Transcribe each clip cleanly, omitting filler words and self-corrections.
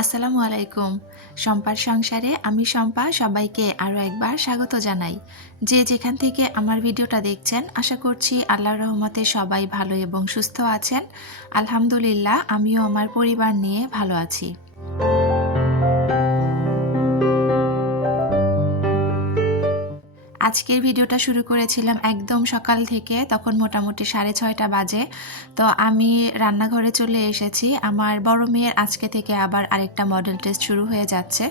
আসসালামু আলাইকুম। শম্পার সংসারে আমি শম্পা সবাইকে আরও একবার স্বাগত জানাই। যে যেখান থেকে আমার ভিডিওটা দেখছেন আশা করছি আল্লাহর রহমতে সবাই ভালো এবং সুস্থ আছেন। আলহামদুলিল্লাহ আমিও আমার পরিবার নিয়ে ভালো আছি। আজকের ভিডিওটা শুরু করেছিলাম একদম সকাল থেকে, তখন মোটামুটি 6:30 বাজে। তো আমি রান্নাঘরে চলে এসেছি। আমার বড় মেয়ের আজকে থেকে আবার আরেকটা মডেল টেস্ট শুরু হয়ে যাচ্ছে।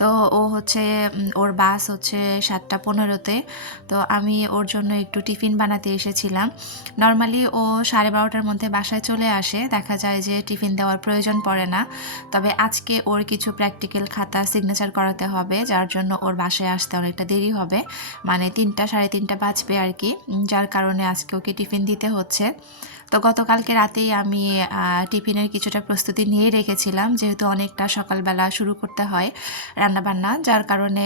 তো ও হচ্ছে ওর বাস হচ্ছে 7:15-তে। তো আমি ওর জন্য একটু টিফিন বানাতে এসেছিলাম। নর্মালি ও 12:30টার মধ্যে বাসায় চলে আসে, দেখা যায় যে টিফিন দেওয়ার প্রয়োজন পড়ে না। তবে আজকে ওর কিছু প্র্যাকটিক্যাল খাতা সিগনেচার করাতে হবে, যার জন্য ওর বাসায় আসতে অনেকটা দেরি হবে, মানে 3টা 3:30 বাজবে আর কি, যার কারণে আজকে ওকে টিফিন দিতে হচ্ছে। তো গতকালকে রাতেই আমি টিফিনের কিছুটা প্রস্তুতি নিয়ে রেখেছিলাম, যেহেতু অনেকটা সকালবেলা শুরু করতে হয় রান্নাবান্না, যার কারণে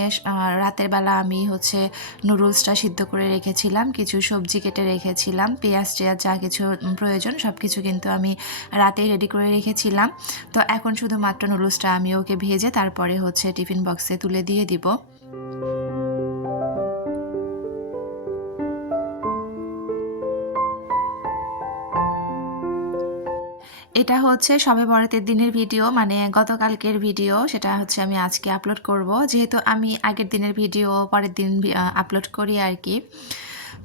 রাতের বেলা আমি হচ্ছে নুডলসটা সিদ্ধ করে রেখেছিলাম, কিছু সবজি কেটে রেখেছিলাম, পেঁয়াজ টেয়াজ যা কিছু প্রয়োজন সব কিছু কিন্তু আমি রাতেই রেডি করে রেখেছিলাম। তো এখন শুধুমাত্র নুডলসটা আমি ওকে ভেজে তারপরে হচ্ছে টিফিন বক্সে তুলে দিয়ে দিব। এটা হচ্ছে শবে বরাতের দিনের ভিডিও, মানে গতকালকের ভিডিও, সেটা হচ্ছে আমি আজকে আপলোড করব, যেহেতু আমি আগের দিনের ভিডিও পরের দিন আপলোড করি আর কি।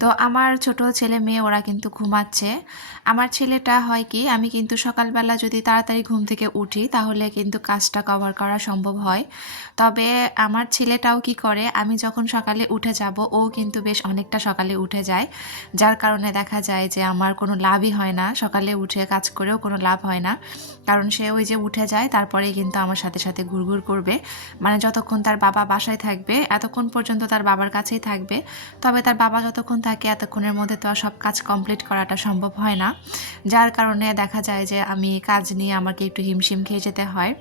তো আমার ছোট ছেলে মেয়ে ওরা কিন্তু ঘুমাচ্ছে। আমার ছেলেটা হয় কি, আমি কিন্তু সকালবেলা যদি তাড়াতাড়ি ঘুম থেকে উঠি তাহলে কিন্তু কাজটা কভার করা সম্ভব হয়। তবে আমার ছেলেটাও কি করে, আমি যখন সকালে উঠে যাব ও কিন্তু বেশ অনেকটা সকালে উঠে যায়, যার কারণে দেখা যায় যে আমার কোনো লাভই হয় না, সকালে উঠে কাজ করেও কোনো লাভ হয় না। কারণ সে ওই যে উঠে যায় তারপরেই কিন্তু আমার সাথে সাথে ঘুরঘুর করবে, মানে যতক্ষণ তার বাবা বাসায় থাকবে এতক্ষণ পর্যন্ত তার বাবার কাছেই থাকবে। তবে তার বাবা যতক্ষণ থাকে এতক্ষণের মধ্যে তো আর সব কাজ কমপ্লিট করাটা সম্ভব হয় না, যার কারণে দেখা যায় যে আমি কাজ নিয়ে আমাকে একটু হিমশিম খেয়ে যেতে হয়।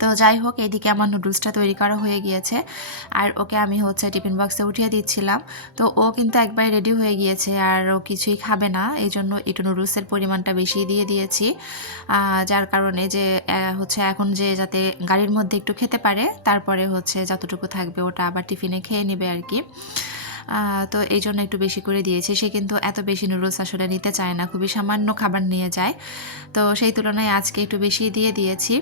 তো যাই হোক, এদিকে আমার নুডলসটা তৈরি করা হয়ে গিয়েছে আর ওকে আমি হচ্ছে টিফিন বক্সে উঠিয়ে দিচ্ছিলাম। তো ও কিন্তু একবারে রেডি হয়ে গিয়েছে আর ও কিছুই খাবে না, এই জন্য একটু নুডলসের পরিমাণটা বেশি দিয়ে দিয়েছি, যার কারণে যে হচ্ছে এখন যে যাতে গাড়ির মধ্যে একটু খেতে পারে, তারপরে হচ্ছে যতটুকু থাকবে ওটা আবার টিফিনে খেয়ে নেবে আর কি। তো এই জন্য একটু বেশি করে দিয়েছি। সে কিন্তু এত বেশি নুডলস আসলে নিতে চায় না, খুবই সামান্য খাবার নিয়ে যায়। তো সেই তুলনায় আজকে একটু বেশি দিয়ে দিয়েছি।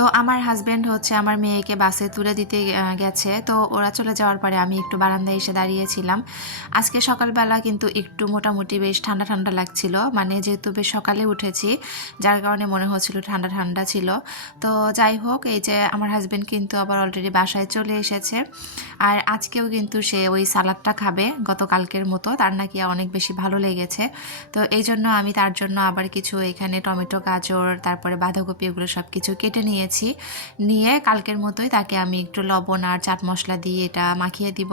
তো আমার হাজব্যান্ড হচ্ছে আমার মেয়েকে বাসে তুলে দিতে গেছে। তো ওরা চলে যাওয়ার পরে আমি একটু বারান্দায় এসে দাঁড়িয়েছিলাম। আজকে সকালবেলা কিন্তু একটু মোটামুটি বেশ ঠান্ডা ঠান্ডা লাগছিল, মানে যেহেতু বেশ সকালে উঠেছি, যার কারণে মনে হচ্ছিল ঠান্ডা ঠান্ডা ছিল। তো যাই হোক, এই যে আমার হাজব্যান্ড কিন্তু আবার অলরেডি বাসায় চলে এসেছে, আর আজকেও কিন্তু সে ওই সালাদটা খাবে গতকালকের মতো, তার নাকি অনেক বেশি ভালো লেগেছে। তো এই জন্য আমি তার জন্য আবার কিছু এখানে টমেটো, গাজর, তারপরে বাঁধাকপি, এগুলো সব কিছু কেটে নিয়েছি। নিয়ে কালকের মতোই তাকে আমি একটু লবণ আর চাট মশলা দিয়ে এটা মাখিয়ে দিব।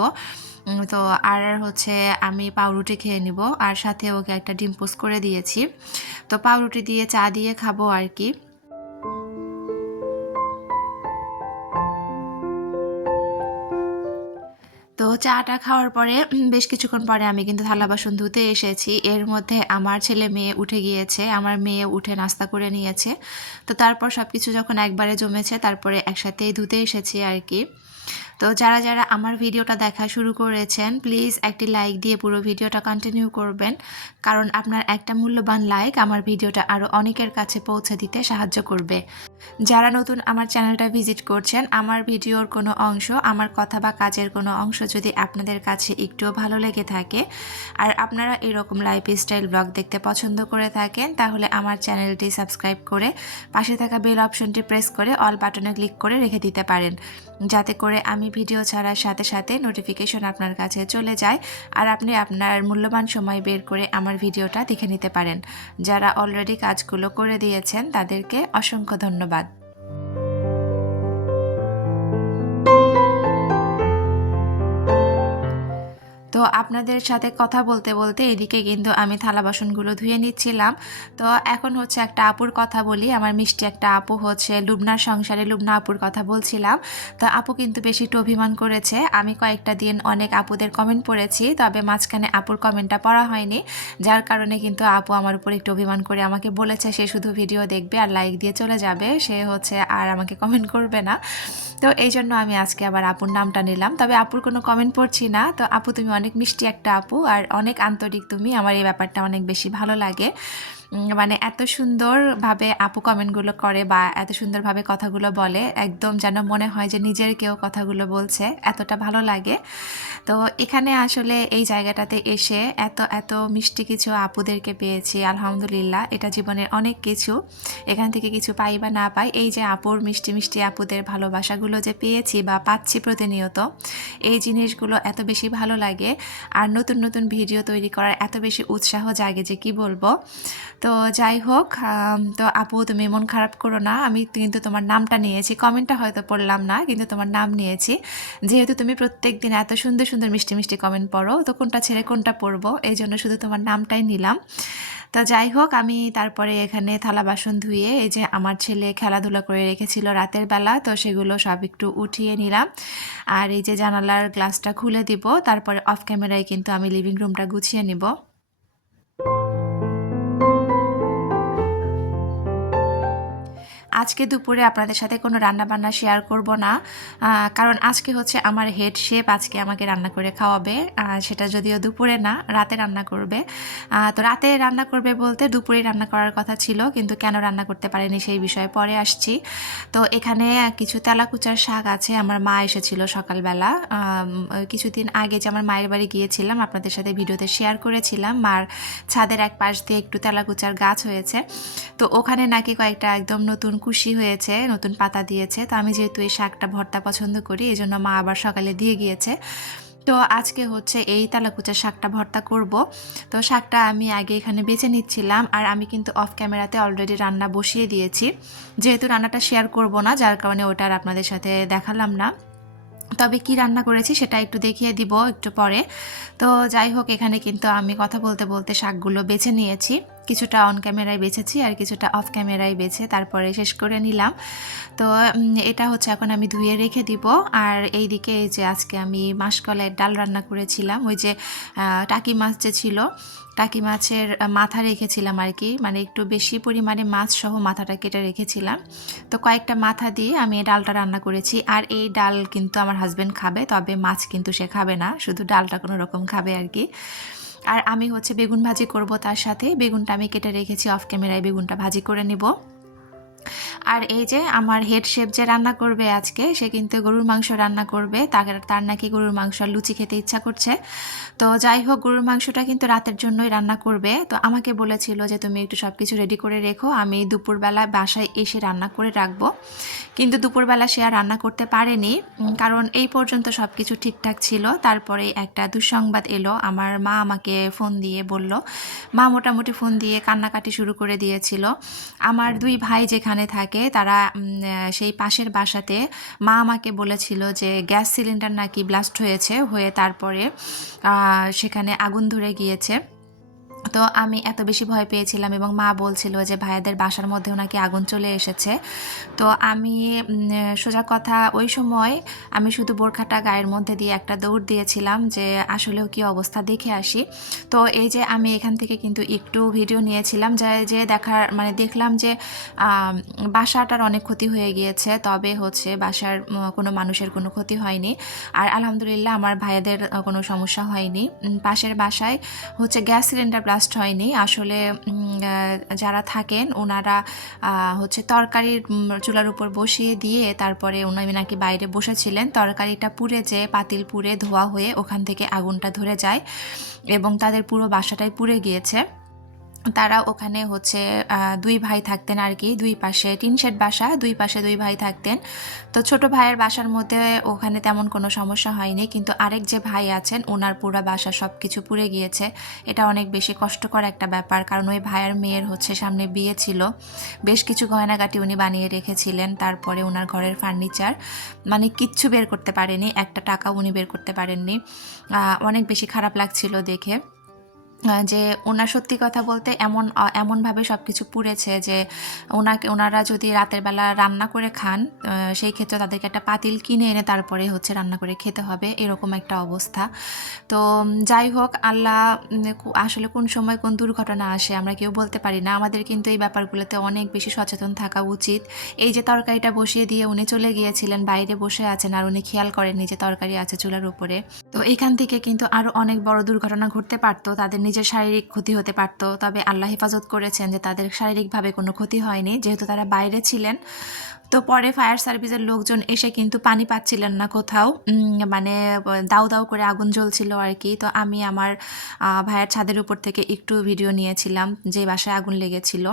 তো আর হচ্ছে আমি পাউরুটি খেয়ে নিব, আর সাথে ওকে একটা ডিম পোস্ট করে দিয়েছি। তো পাউরুটি দিয়ে চা দিয়ে খাবো আর কি। তো চাটা খাওয়ার পরে বেশ কিছুক্ষণ পরে আমি কিন্তু থালা বাসন ধুতে এসেছি। এর মধ্যে আমার ছেলে মেয়ে উঠে গিয়েছে, আমার মেয়ে উঠে নাস্তা করে নিয়েছে। তো তারপর সব কিছু যখন একবারে জমেছে তারপরে একসাথেই ধুতে এসেছি আর কি। তো যারা যারা আমার ভিডিওটা দেখা শুরু করেছেন প্লিজ একটি লাইক দিয়ে পুরো ভিডিওটা কন্টিনিউ করবেন, কারণ আপনার একটা মূল্যবান লাইক আমার ভিডিওটা আরও অনেকের কাছে পৌঁছে দিতে সাহায্য করবে। যারা নতুন আমার চ্যানেলটা ভিজিট করছেন, আমার ভিডিওর কোনো অংশ, আমার কথা বা কাজের কোনো অংশ যদি আপনাদের কাছে একটুও ভালো লেগে থাকে আর আপনারা এরকম লাইফস্টাইল ব্লগ দেখতে পছন্দ করে থাকেন, তাহলে আমার চ্যানেলটি সাবস্ক্রাইব করে পাশে থাকা বেল অপশনটি প্রেস করে অল বাটনে ক্লিক করে রেখে দিতে পারেন, যাতে করে আমি ভিডিও ছাড়ার সাথে সাথে নোটিফিকেশন আপনার কাছে চলে যায় আর আপনি আপনার মূল্যবান সময় বের করে আমার ভিডিওটা দেখে নিতে পারেন। যারা অলরেডি কাজগুলো করে দিয়েছেন তাদেরকে অসংখ্য ধন্যবাদ। তো আপনাদের সাথে কথা বলতে বলতে এদিকে কিন্তু আমি থালা বাসনগুলো ধুয়ে নিচ্ছিলাম। তো এখন হচ্ছে একটা আপুর কথা বলি, আমার মিষ্টি একটা আপু হচ্ছে লুবনার সংসারে লুবনা আপুর কথা বলছিলাম। তো আপু কিন্তু বেশি একটু অভিমান করেছে। আমি কয়েকটা দিন অনেক আপুদের কমেন্ট পড়েছি, তবে মাঝখানে আপুর কমেন্টটা পড়া হয়নি, যার কারণে কিন্তু আপু আমার উপর একটু অভিমান করে আমাকে বলেছে সে শুধু ভিডিও দেখবে আর লাইক দিয়ে চলে যাবে, সে হচ্ছে আর আমাকে কমেন্ট করবে না। তো এই জন্য আমি আজকে আবার আপুর নামটা নিলাম, তবে আপুর কোনো কমেন্ট পড়ছি না। তো আপু তুমি অনেক মিষ্টি একটা আপু আর অনেক আন্তরিক তুমি, আমার এই ব্যাপারটা অনেক বেশি ভালো লাগে। মানে এত সুন্দরভাবে আপু কমেন্টগুলো করে বা এত সুন্দরভাবে কথাগুলো বলে, একদম যেন মনে হয় যে নিজের কেউ কথাগুলো বলছে, এতটা ভালো লাগে। তো এখানে আসলে এই জায়গাটাতে এসে এত এত মিষ্টি কিছু আপুদেরকে পেয়েছি, আলহামদুলিল্লাহ। এটা জীবনের অনেক কিছু, এখান থেকে কিছু পাই বা না পাই, এই যে আপুর মিষ্টি মিষ্টি আপুদের ভালোবাসাগুলো যে পেয়েছি বা পাচ্ছি প্রতিনিয়ত, এই জিনিসগুলো এত বেশি ভালো লাগে। আর নতুন নতুন ভিডিও তৈরি করার এত বেশি উৎসাহ জাগে যে কি বলবো। তো যাই হোক, তো আপু তুমি মন খারাপ করো না, আমি কিন্তু তোমার নামটা নিয়েছি, কমেন্টটা হয়তো পড়লাম না কিন্তু তোমার নাম নিয়েছি, যেহেতু তুমি প্রত্যেক দিন এত সুন্দর সুন্দর মিষ্টি মিষ্টি কমেন্ট পড়ো, তো কোনটা ছেড়ে কোনটা পড়বো, এই জন্য শুধু তোমার নামটাই নিলাম। তো যাই হোক, আমি তারপরে এখানে থালা বাসন ধুয়ে এই যে আমার ছেলে খেলাধুলা করে রেখেছিল রাতের বেলা, তো সেগুলো সব একটু উঠিয়ে নিলাম। আর এই যে জানালার গ্লাসটা খুলে দিব, তারপরে অফ ক্যামেরায় কিন্তু আমি লিভিং রুমটা গুছিয়ে নিব। আজকে দুপুরে আপনাদের সাথে কোনো রান্নাবান্না শেয়ার করব না, কারণ আজকে হচ্ছে আমার হেড শেফ আজকে আমাকে রান্না করে খাওয়াবে, সেটা যদিও দুপুরে না, রাতে রান্না করবে। তো রাতে রান্না করবে বলতে দুপুরে রান্না করার কথা ছিল, কিন্তু কেন রান্না করতে পারেনি সেই বিষয়ে পরে আসছি। তো এখানে কিছু তেলাকুচার শাক আছে, আমার মা এসেছিল সকালবেলা কিছুদিন আগে, যে আমার মায়ের বাড়ি গিয়েছিলাম, আপনাদের সাথে ভিডিওতে শেয়ার করেছিলাম, মার ছাদের এক পাশ দিয়ে একটু তেলাকুচার গাছ হয়েছে, তো ওখানে নাকি কয়েকটা একদম নতুন কুশি হয়েছে, নতুন পাতা দিয়েছে। তো আমি যেহেতু এই শাকটা ভর্তা পছন্দ করি, এই জন্য মা আবার সকালে দিয়ে গিয়েছে। তো আজকে হচ্ছে এই তেলাকুচার শাকটা ভর্তা করব। তো শাকটা আমি আগে এখানে বেছে নিচ্ছিলাম, আর আমি কিন্তু অফ ক্যামেরাতে অলরেডি রান্না বসিয়ে দিয়েছি, যেহেতু রান্নাটা শেয়ার করব না, যার কারণে ওটা আর আপনাদের সাথে দেখালাম না। তবে কি রান্না করেছি সেটা একটু দেখিয়ে দিব একটু পরে। তো যাই হোক, এখানে কিন্তু আমি কথা বলতে বলতে শাকগুলো বেছে নিয়েছি, কিছুটা অন ক্যামেরায় বেছেছি আর কিছুটা অফ ক্যামেরায় বেছে তারপরে শেষ করে নিলাম। তো এটা হচ্ছে এখন আমি ধুয়ে রেখে দিব। আর এই দিকে এই যে আজকে আমি মাসকলাইয়ের ডাল রান্না করেছিলাম, ওই যে টাকি মাছ যে ছিল, টাকি মাছের মাথা রেখেছিলাম আর কি, মানে একটু বেশি পরিমাণে মাছ সহ মাথাটা কেটে রেখেছিলাম। তো কয়েকটা মাথা দিয়ে আমি এই ডালটা রান্না করেছি। আর এই ডাল কিন্তু আমার হাজব্যান্ড খাবে, তবে মাছ কিন্তু সে খাবে না, শুধু ডালটা কোনো রকম খাবে আর কি। আর আমি হচ্ছে বেগুন ভাজি করব, তার সাথে বেগুনটা আমি কেটে রেখেছি, অফ ক্যামেরায় বেগুনটা ভাজি করে নেব। আর এই যে আমার হেড শেফ যে রান্না করবে আজকে, সে কিন্তু গরুর মাংস রান্না করবে, তার নাকি গরুর মাংস আর লুচি খেতে ইচ্ছা করছে। তো যাই হোক, গরুর মাংসটা কিন্তু রাতের জন্যই রান্না করবে। তো আমাকে বলেছিল যে তুমি একটু সব কিছু রেডি করে রেখো, আমি দুপুরবেলা বাসায় এসে রান্না করে রাখবো। কিন্তু দুপুরবেলা সে আর রান্না করতে পারেনি, কারণ এই পর্যন্ত সব কিছু ঠিকঠাক ছিল। তারপরে একটা দুঃসংবাদ এলো, আমার মা আমাকে ফোন দিয়ে বলল, মা মোটামুটি ফোন দিয়ে কান্নাকাটি শুরু করে দিয়েছিল। আমার দুই ভাই যেখানে থাকে তারা সেই পাশের বাসাতে, মা আমাকে বলেছিল যে গ্যাস সিলিন্ডার নাকি ব্লাস্ট হয়ে তারপরে সেখানে আগুন ধরে গিয়েছে। তো আমি এত বেশি ভয় পেয়েছিলাম, এবং মা বলছিল যে ভাইয়াদের বাসার মধ্যেও নাকি আগুন চলে এসেছে। তো আমি সোজা কথা ওই সময় আমি শুধু বোরখাটা গায়ের মধ্যে দিয়ে একটা দৌড় দিয়েছিলাম যে আসলেও কি অবস্থা দেখে আসি। তো এই যে আমি এখান থেকে কিন্তু একটু ভিডিও নিয়েছিলাম, যে দেখলাম যে বাসাটার অনেক ক্ষতি হয়ে গিয়েছে, তবে হচ্ছে বাসার কোনো মানুষের কোনো ক্ষতি হয়নি। আর আলহামদুলিল্লাহ আমার ভাইয়াদের কোনো সমস্যা হয়নি। পাশের বাসায় হচ্ছে গ্যাস সিলিন্ডার ব্লাস্ট হয়নি, আসলে যারা থাকেন ওনারা হচ্ছে তরকারির চুলার উপর বসিয়ে দিয়ে তারপরে উনি নাকি বাইরে বসেছিলেন, তরকারিটা পুড়ে যেয়ে পাতিল পুড়ে ধোয়া হয়ে ওখান থেকে আগুনটা ধরে যায় এবং তাদের পুরো বাসাটাই পুড়ে গিয়েছে। তারা ওখানে হচ্ছে 2 ভাই থাকতেন আর কি, 2 পাশে টিন শেড বাসা, 2 পাশে 2 ভাই থাকতেন। তো ছোট ভাইয়ের বাসার মধ্যে ওখানে তেমন কোনো সমস্যা হয়নি, কিন্তু আরেক যে ভাই আছেন ওনার পুরা বাসা সব কিছু পুড়ে গিয়েছে। এটা অনেক বেশি কষ্টকর একটা ব্যাপার, কারণ ওই ভাইয়ের মেয়ের হচ্ছে সামনে বিয়ে ছিল, বেশ কিছু গয়নাগাটি উনি বানিয়ে রেখেছিলেন, তারপরে ওনার ঘরের ফার্নিচার, মানে কিচ্ছু বের করতে পারেনি, একটা টাকাও উনি বের করতে পারেননি। অনেক বেশি খারাপ লাগছিল দেখে যে ওনার সত্যি কথা বলতে এমনভাবে সব কিছু পুড়েছে যে ওনারা যদি রাতের বেলা রান্না করে খান, সেই ক্ষেত্রে তাদেরকে একটা পাতিল কিনে এনে তারপরে হচ্ছে রান্না করে খেতে হবে, এরকম একটা অবস্থা। তো যাই হোক, আল্লাহ আসলে কোন সময় কোন দুর্ঘটনা আসে আমরা কেউ বলতে পারি না। আমাদের কিন্তু এই ব্যাপারগুলোতে অনেক বেশি সচেতন থাকা উচিত। এই যে তরকারিটা বসিয়ে দিয়ে উনি চলে গিয়েছিলেন, বাইরে বসে আছেন আর উনি খেয়াল করেননি যে তরকারি আছে চুলার উপরে। তো এখান থেকে কিন্তু আরও অনেক বড় দুর্ঘটনা ঘটতে পারতো, তাদের নিজের শারীরিক ক্ষতি হতে পারতো। তবে আল্লাহ হেফাজত করেছেন যে তাদের শারীরিকভাবে কোনো ক্ষতি হয়নি, যেহেতু তারা বাইরে ছিলেন। তো পরে ফায়ার সার্ভিসের লোকজন এসে কিন্তু পানি পাচ্ছিলেন না কোথাও, মানে দাউ দাউ করে আগুন জ্বলছিল আর কি। তো আমি আমার ভাইয়ের ছাদের উপর থেকে একটু ভিডিও নিয়েছিলাম যে বাসায় আগুন লেগেছিল।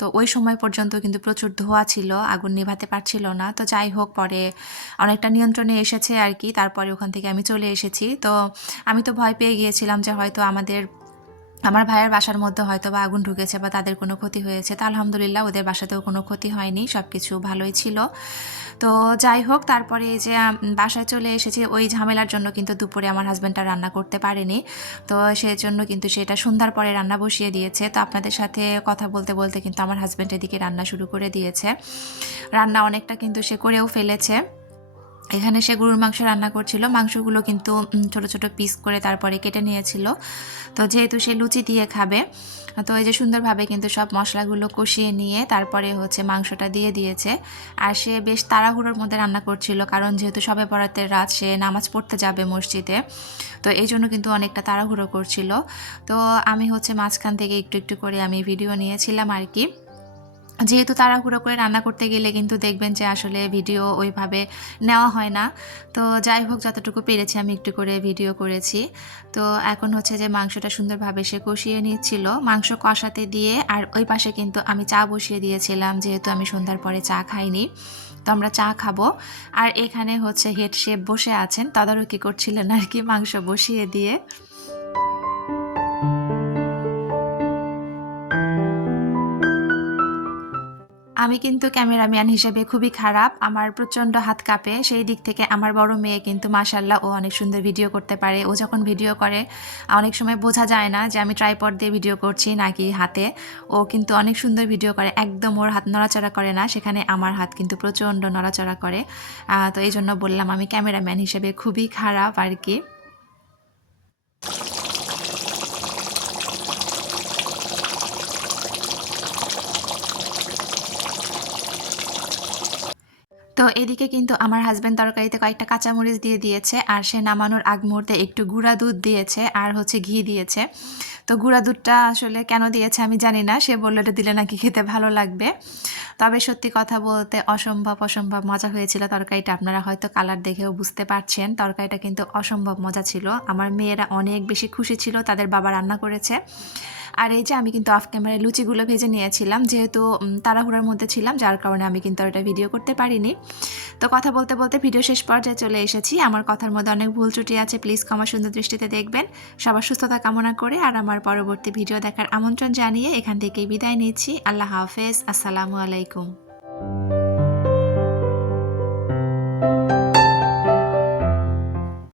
তো ওই সময় পর্যন্ত কিন্তু প্রচুর ধোঁয়া ছিল, আগুন নেভাতে পারছিল না। তো যাই হোক, পরে অনেকটা নিয়ন্ত্রণে এসেছে আর কি, তারপরে ওখান থেকে আমি চলে এসেছি। তো আমি তো ভয় পেয়ে গিয়েছিলাম যে হয়তো আমার ভাইয়ের বাসার মধ্যে হয়তো বা আগুন ঢুকেছে বা তাদের কোনো ক্ষতি হয়েছে। তা আলহামদুলিল্লাহ ওদের বাসাতেও কোনো ক্ষতি হয়নি, সব কিছু ভালোই ছিল। তো যাই হোক, তারপরে এই যে বাসায় চলে এসেছি, ওই ঝামেলার জন্য কিন্তু দুপুরে আমার হাজব্যান্ডটা রান্না করতে পারেনি। তো সেই জন্য কিন্তু সেটা সন্ধ্যার পরে রান্না বসিয়ে দিয়েছে। তো আপনাদের সাথে কথা বলতে বলতে কিন্তু আমার হাজব্যান্ড এদিকে রান্না শুরু করে দিয়েছে। রান্না অনেকটা কিন্তু সে করেও ফেলেছে। এখানে সে গরুর মাংস রান্না করছিল, মাংসগুলো কিন্তু ছোট ছোট পিস করে তারপরে কেটে নিয়েছিল। তো যেহেতু সে লুচি দিয়ে খাবে, তো এই যে সুন্দরভাবে কিন্তু সব মশলাগুলো কষিয়ে নিয়ে তারপরে হচ্ছে মাংসটা দিয়ে দিয়েছে। আর সে বেশ তাড়াহুড়োর মধ্যে রান্না করছিল, কারণ যেহেতু সবে বরাতের রাত, সে নামাজ পড়তে যাবে মসজিদে। তো এই জন্য কিন্তু অনেকটা তাড়াহুড়ো করছিল। তো আমি হচ্ছে মাঝখান থেকে একটু একটু করে আমি ভিডিও নিয়েছিলাম আর কি। যেহেতু তাড়াহুড়ো করে রান্না করতে গেলে কিন্তু দেখবেন যে আসলে ভিডিও ওইভাবে নেওয়া হয় না। তো যাই হোক, যতটুকু পেরেছি আমি একটু করে ভিডিও করেছি। তো এখন হচ্ছে যে মাংসটা সুন্দরভাবে সে কষিয়ে নিচ্ছিল, মাংস কষাতে দিয়ে। আর ওই পাশে কিন্তু আমি চা বসিয়ে দিয়েছিলাম, যেহেতু আমি সন্ধ্যার পরে চা খাইনি, তো আমরা চা খাবো। আর এখানে হচ্ছে হেড শেফ বসে আছেন, তদারকি করছিলেন আর কি মাংস বসিয়ে দিয়ে। আমি কিন্তু ক্যামেরাম্যান হিসেবে খুবই খারাপ, আমার প্রচণ্ড হাত কাঁপে। সেই দিক থেকে আমার বড় মেয়ে কিন্তু মাশাআল্লাহ ও অনেক সুন্দর ভিডিও করতে পারে। ও যখন ভিডিও করে অনেক সময় বোঝা যায় না যে আমি ট্রাইপড দিয়ে ভিডিও করছি নাকি হাতে। ও কিন্তু অনেক সুন্দর ভিডিও করে, একদম ওর হাত নড়াচড়া করে না, সেখানে আমার হাত কিন্তু প্রচণ্ড নড়াচড়া করে। তো এই জন্য বললাম আমি ক্যামেরাম্যান হিসেবে খুবই খারাপ আর কি। তো এদিকে কিন্তু আমার হাজব্যান্ড তরকারিতে কয়েকটা কাঁচামরিচ দিয়ে দিয়েছে, আর সে নামানোর আগ মুহূর্তে একটু গুঁড়া দুধ দিয়েছে আর হচ্ছে ঘি দিয়েছে। তো গুঁড়া দুধটা আসলে কেন দিয়েছে আমি জানি না, সে বললো এটা দিলে নাকি খেতে ভালো লাগবে। তবে সত্যি কথা বলতে অসম্ভব অসম্ভব মজা হয়েছিল তরকারিটা। আপনারা হয়তো কালার দেখেও বুঝতে পারছেন, তরকারিটা কিন্তু অসম্ভব মজা ছিল। আমার মেয়েরা অনেক বেশি খুশি ছিল, তাদের বাবা রান্না করেছে। আর এই যে আমি কিন্তু অফ ক্যামেরায় লুচিগুলো ভেজে নিয়েছিলাম, যেহেতু তাড়াহুড়োর মধ্যে ছিলাম, যার কারণে আমি কিন্তু আর এটা ভিডিও করতে পারিনি। তো কথা বলতে বলতে ভিডিও শেষ পর্যায়ে চলে এসেছি। আমার কথার মধ্যে অনেক ভুল ত্রুটি আছে, প্লিজ ক্ষমা সুন্দর দৃষ্টিতে দেখবেন। সবার সুস্থতা কামনা করে আর আমার পরবর্তী ভিডিও দেখার আমন্ত্রণ জানিয়ে এখান থেকেই বিদায় নিচ্ছি। আল্লাহ হাফেজ, আসসালামু আলাইকুম।